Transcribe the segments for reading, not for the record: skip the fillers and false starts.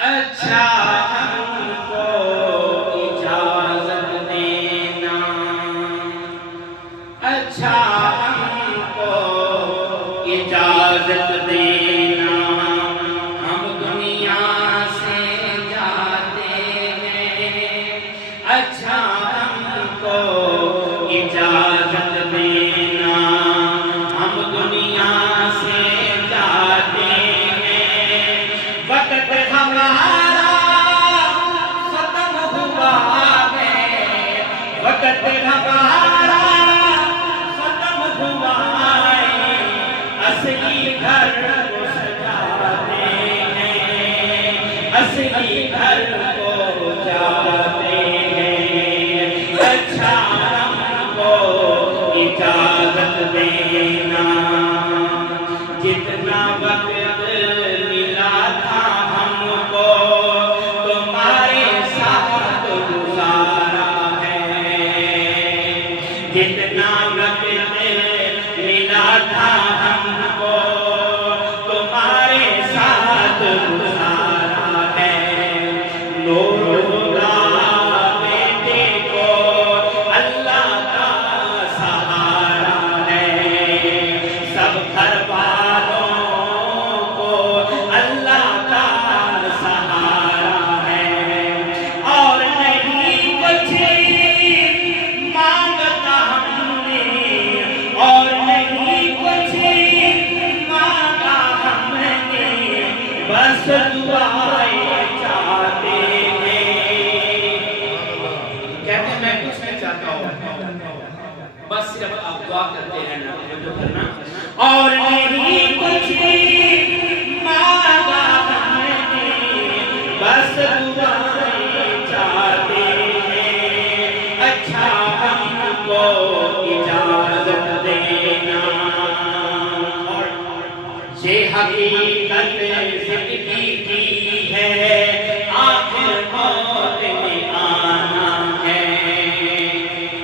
اچھا ہم کو اجازت دینا، اچھا ہم کو اجازت دینا، ہم دنیا سے جاتے ہیں، اچھا ہم کو اجازت دینا، ہم دنیا سے جاتے ہیں، وقت ہمارا ختم ہوا ہے، وقت ہمارا ختم ہوا ہے، اصلی گھر کو سجاتے ہیں، اصلی گھر کو جاتے ہیں، اچھا ہم کو اجازت دینا، جتنا وقت ملا تھا ہم کو تمہارے ساتھ گزارا ہے، جتنا وقت ملا تھا ہم کو تمہارے ساتھ گزارا ہے، لولا بیٹے کو اللہ کا سہارا ہے، سب گھر والوں کو اللہ کا سہارا ہے، اور نہیں کچھ مانگتا ہم نے، اور نہیں کچھ مانگا ہم نے، بس دعائیں چاہتے ہیں، کہتے ہیں میں کچھ نہیں چاہتا ہوں، بس صرف آپ دعا کرتے رہنا، جو کرنا، اور نہیں کچھ مانگا ہم نے، بس دعائیں چاہتے ہیں، اچھا ہم کو اجازت دینا، اور یہ حقیقت زندگی کی ہے، آخر موت میں آنا ہے،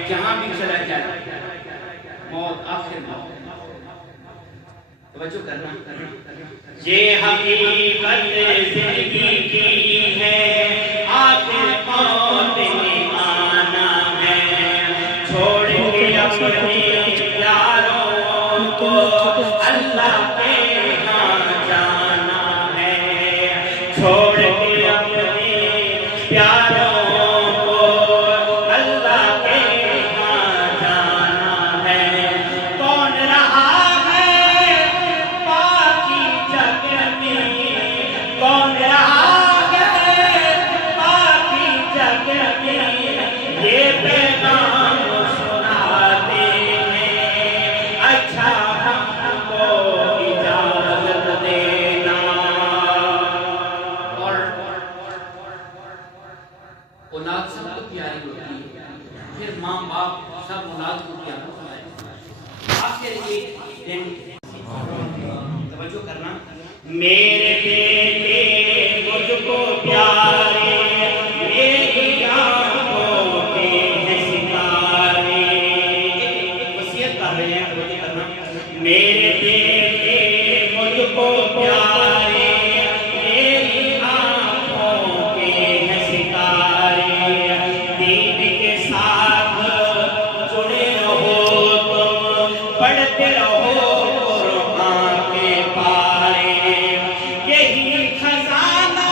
جہاں بھی چلا جائے موت، آخر موت، توجہ کرنا، یہ حقیقت زندگی کی ہے، آخر موت میں آنا ہے، چھوڑ کے اپنے پیاروں کو اللہ کے ہاں جانا ہے، چھوڑ کے اپنے پیاروں کو اللہ کے ہاں جانا ہے، کون رہا ہے باقی جگ میں، کون رہا ہے باقی جگ میں، یہ پیغام سناتے ہیں، اچھا ہم کو اجازت دینا، اور اولاد سب کو پیاری ہوتی ہے، پھر ماں باپ سب اولاد کو پیارا ہوتا ہے، آخر ایک دن توجہ کرنا، میرے بیٹے مجھ کو پیارے، میری آنکھوں کے ہیں ستارے، ایک وصیت کر رہے ہیں، توجہ کرنا، میرے بیٹے مجھ کو پیارے، میری آنکھوں کے ہیں ستارے، دین کے ساتھ جڑے رہو تم، پڑھتے رہو قرآن کے پارے، یہی خزانہ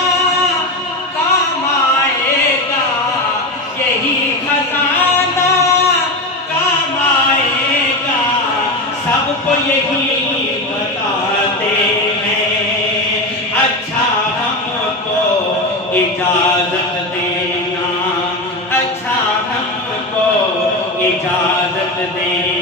کام آئے گا، یہی خزانہ کام آئے گا، سب کو یہی بتاتے ہیں، اچھا ہم کو اجازت دینا، اچھا ہم کو اجازت دینا۔